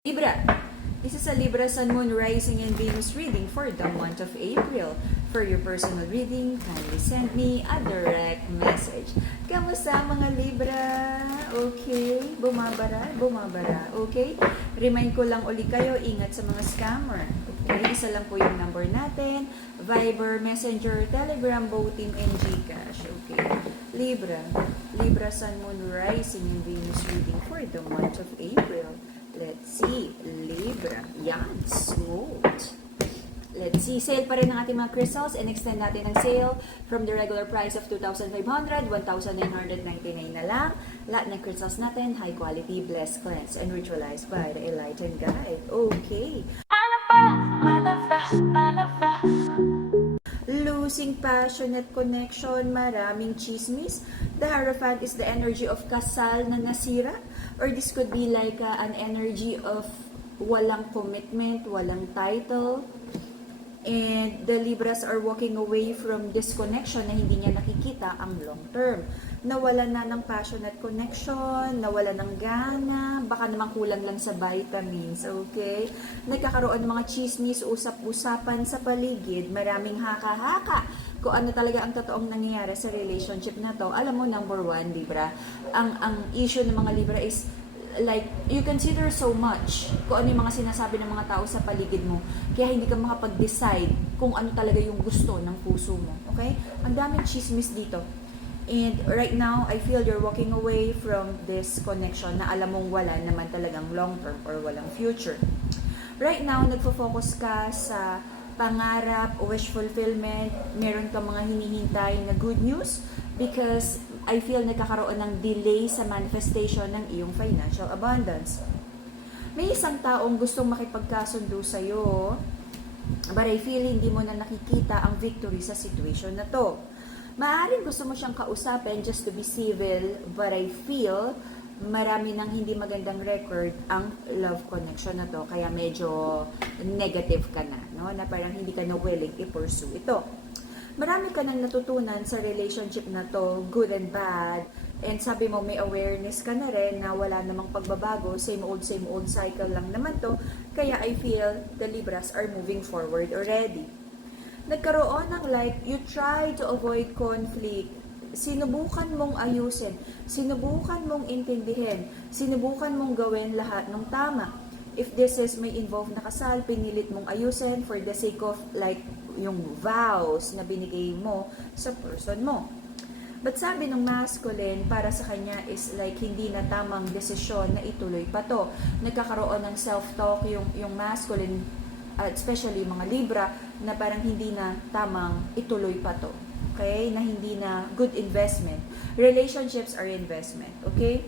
Libra. This is a Libra Sun, Moon, Rising, and Venus reading for the month of April. For your personal reading, kindly send me a direct message. Kamusta mga Libra? Okay? Bumabara? Okay? Remind ko lang uli kayo, ingat sa mga scammer. Okay? Isa lang po yung number natin. Viber, Messenger, Telegram, Botin, and Gcash. Okay? Libra. Libra Sun, Moon, Rising, and Venus reading for the month of April. Let's see. Libra. Yan. Smooth. Let's see. Sale pa rin ng ating mga crystals and extend natin ang sale from the regular price of 2,500, 1,999 na lang. Lahat ng crystals natin, high quality, blessed, cleansed, and ritualized by the Enlightened Guide. Okay. Losing passionate connection, maraming chismis. The Hierophant is the energy of kasal na nasira. Or this could be like an energy of walang commitment, walang title. And the Libras are walking away from this connection na hindi niya nakikita ang long term. Nawala na ng passionate connection, nawala ng gana, baka naman kulang lang sa vitamins, okay? Nagkakaroon ng mga chismis, usap-usapan sa paligid, maraming haka-haka. Kung ano talaga ang totoong nangyayari sa relationship na to. Alam mo, number one, Libra, ang issue ng mga Libra is like, you consider so much kung ano yung mga sinasabi ng mga tao sa paligid mo. Kaya hindi ka makapag-decide kung ano talaga yung gusto ng puso mo. Okay? Ang daming chismis dito. And right now, I feel you're walking away from this connection na alam mong wala naman talagang long-term or walang future. Right now, nagfo-focus ka sa pangarap, wish fulfillment, meron ka mga hinihintay na good news because I feel nagkakaroon ng delay sa manifestation ng iyong financial abundance. May isang taong gustong makipagkasundo sa'yo, but I feel hindi mo na nakikita ang victory sa situation na to. Maaaring gusto mo siyang kausapin just to be civil, but I feel marami ng hindi magandang record ang love connection na to, kaya medyo negative ka na, no? Na parang hindi ka na willing i-pursue ito. Marami ka nang natutunan sa relationship na to, good and bad, and sabi mo may awareness ka na rin na wala namang pagbabago, same old cycle lang naman to, kaya I feel the Libras are moving forward already. Nagkaroon ng like, you try to avoid conflict, sinubukan mong ayusin, sinubukan mong intindihin, sinubukan mong gawin lahat ng tama. If this is may involve na kasal, pinilit mong ayusin for the sake of like yung vows na binigay mo sa person mo. But sabi ng masculine, para sa kanya is like hindi na tamang desisyon na ituloy pa to. Nagkakaroon ng self-talk yung masculine, especially mga Libra, na parang hindi na tamang ituloy pa to. Okay? Na hindi na good investment. Relationships are investment. Okay?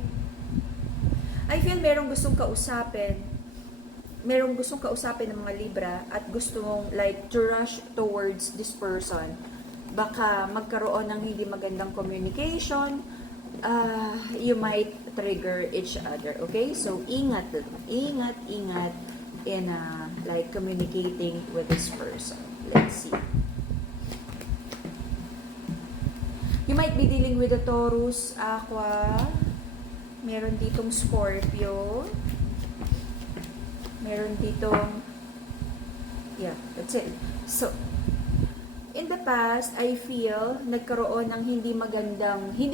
I feel merong gustong kausapin ng mga Libra at gusto mong like to rush towards this person. Baka magkaroon ng hindi magandang communication, you might trigger each other. Okay? So, ingat in like communicating with this person. Let's see. You might be dealing with a Taurus, Aqua, meron ditong Scorpio, meron ditong, yeah, that's it. So, in the past, I feel nagkaroon ng hindi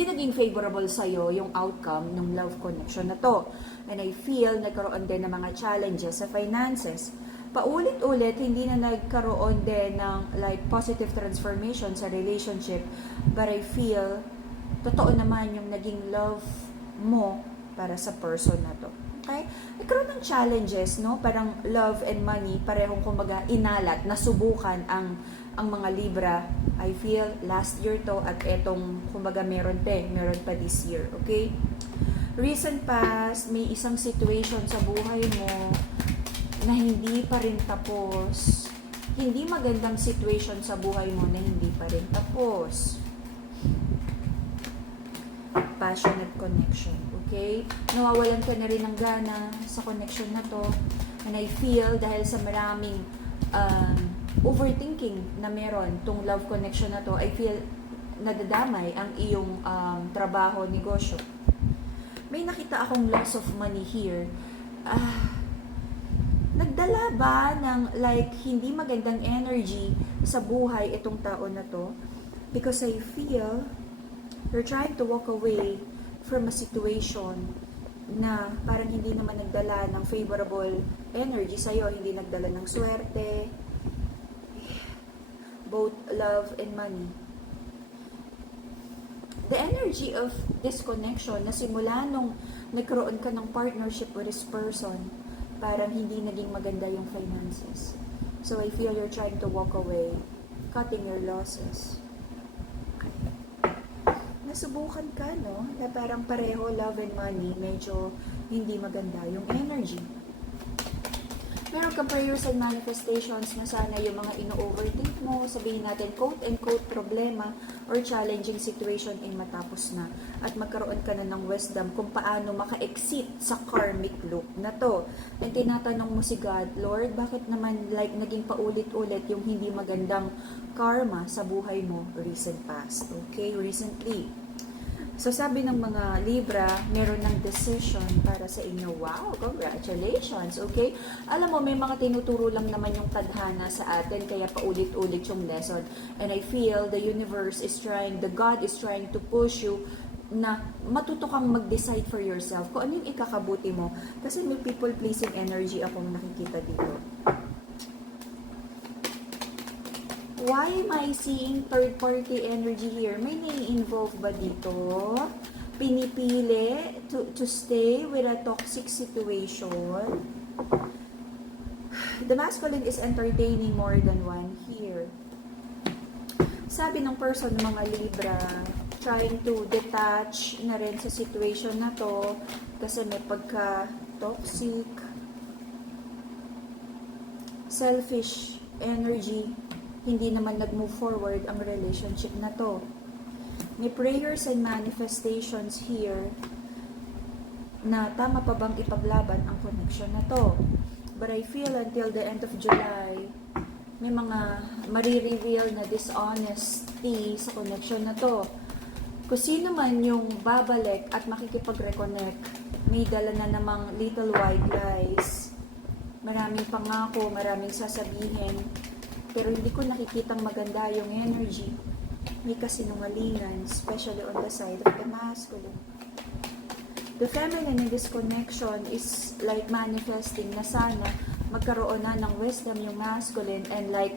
naging favorable sa'yo yung outcome ng love connection na to. And I feel nagkaroon din ng mga challenges sa finances. Paulit-ulit, hindi na nagkaroon din ng like positive transformation sa relationship. But I feel, totoo naman yung naging love mo para sa person na to. Okay? Nagkaroon ng challenges, no? Parang love and money, parehong kumbaga inalat, nasubukan ang mga Libra. I feel last year to at etong kumbaga meron pa this year. Okay? Recent past, may isang situation sa buhay mo na hindi pa rin tapos. Hindi magandang situation sa buhay mo na hindi pa rin tapos. Passionate connection. Okay? Nawawalan ka na rin ng gana sa connection na to. And I feel dahil sa maraming overthinking na meron tong love connection na to, I feel nadadamay ang iyong trabaho, negosyo. May nakita akong loss of money here. Nagdala ba ng like hindi magandang energy sa buhay itong tao na to? Because I feel you're trying to walk away from a situation na parang hindi naman nagdala ng favorable energy sa'yo, hindi nagdala ng swerte, both love and money. The energy of disconnection na simula nung nagkaroon ka ng partnership with this person, parang hindi naging maganda yung finances. So I feel you're trying to walk away, cutting your losses. Nasubukan ka, no? Na parang pareho, love and money, medyo hindi maganda yung energy. Meron kang prayers and manifestations na sana yung mga ino-overthink mo, sabihin natin quote-unquote problema or challenging situation ay matapos na. At magkaroon ka na ng wisdom kung paano maka-exit sa karmic loop na to. And tinatanong mo si God, Lord, bakit naman like naging paulit-ulit yung hindi magandang karma sa buhay mo recent past? Okay, recently. So sabi ng mga Libra, meron ng decision para sa inyo. Wow, congratulations, okay? Alam mo, may mga tinuturo lang naman yung tadhana sa atin, kaya paulit-ulit yung lesson. And I feel the universe is trying, the God is trying to push you na matuto kang mag-decide for yourself kung ano yung ikakabuti mo. Kasi may people-pleasing energy akong nakikita dito. Why am I seeing third-party energy here? May nai-involve ba dito? Pinipili to stay with a toxic situation? The masculine is entertaining more than one here. Sabi ng person ng mga Libra, trying to detach na rin sa situation na to kasi may pagka-toxic, selfish energy. Hindi naman nag-move forward ang relationship na to. May prayers and manifestations here na tama pa bang ipaglaban ang connection na to. But I feel until the end of July, may mga marireveal na dishonesty sa connection na to. Kung sino man yung babalik at makikipag-reconnect, may dala na namang little white lies. Maraming pangako, maraming sasabihin, pero hindi ko nakikitang maganda yung energy. May kasinungalingan, especially on the side of the masculine. The feminine in this connection is like manifesting na sana magkaroon na ng wisdom yung masculine and like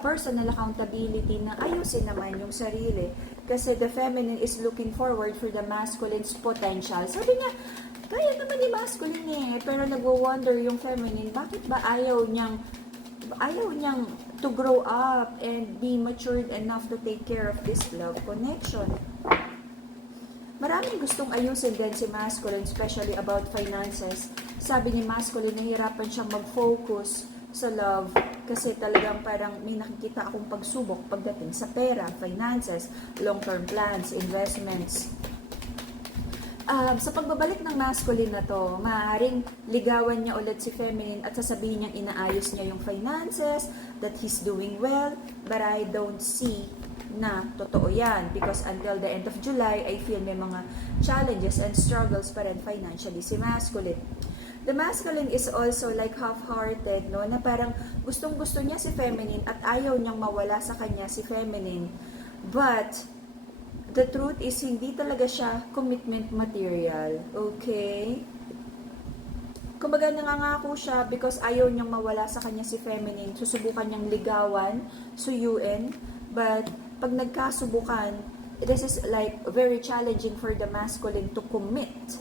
personal accountability na ayusin naman yung sarili. Kasi the feminine is looking forward for the masculine's potential. Sabi niya, kaya naman ni masculine pero nagwo-wonder yung feminine, bakit ba ayaw niyang to grow up and be matured enough to take care of this love connection. Maraming gustong ayusin din si masculine, especially about finances. Sabi ni masculine, nahihirapan siyang mag-focus sa love kasi talagang parang may nakikita akong pagsubok pagdating sa pera, finances, long-term plans, investments. Sa pagbabalik ng masculine na to, maaaring ligawan niya ulit si feminine at sasabihin niyang inaayos niya yung finances, that he's doing well, but I don't see na totoo yan because until the end of July, I feel may mga challenges and struggles pa rin financially si masculine. The masculine is also like half-hearted, no? Na parang gustong-gusto niya si feminine at ayaw niyang mawala sa kanya si feminine. But the truth is, hindi talaga siya commitment material. Okay? Kumbaga nangangako siya because ayaw niyang mawala sa kanya si feminine. Susubukan niyang ligawan, suyuin. But pag nagkasubukan, this is like very challenging for the masculine to commit.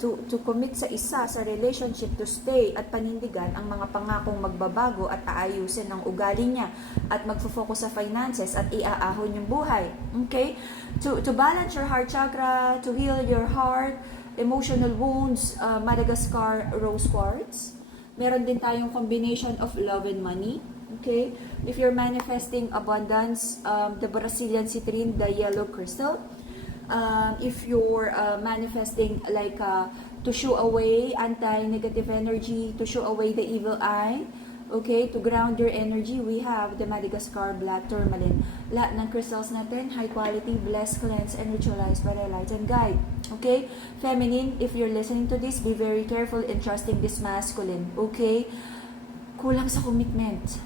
To commit sa isa, sa relationship, to stay at panindigan ang mga pangakong magbabago at aayusin ang ugali niya at magfo-focus sa finances at iaahon yung buhay. Okay? To balance your heart chakra, to heal your heart, emotional wounds, Madagascar rose quartz. Meron din tayong combination of love and money. Okay? If you're manifesting abundance, the Brazilian citrine, the yellow crystal. If you're manifesting like to shoo away anti-negative energy, to shoo away the evil eye, Okay, to ground your energy, we have the Madagascar Black Tourmaline. Lahat ng crystals natin, high quality, blessed, cleanse, and ritualized by the light and guide. Okay? Feminine, if you're listening to this, be very careful in trusting this masculine. Okay? Kulang sa commitment.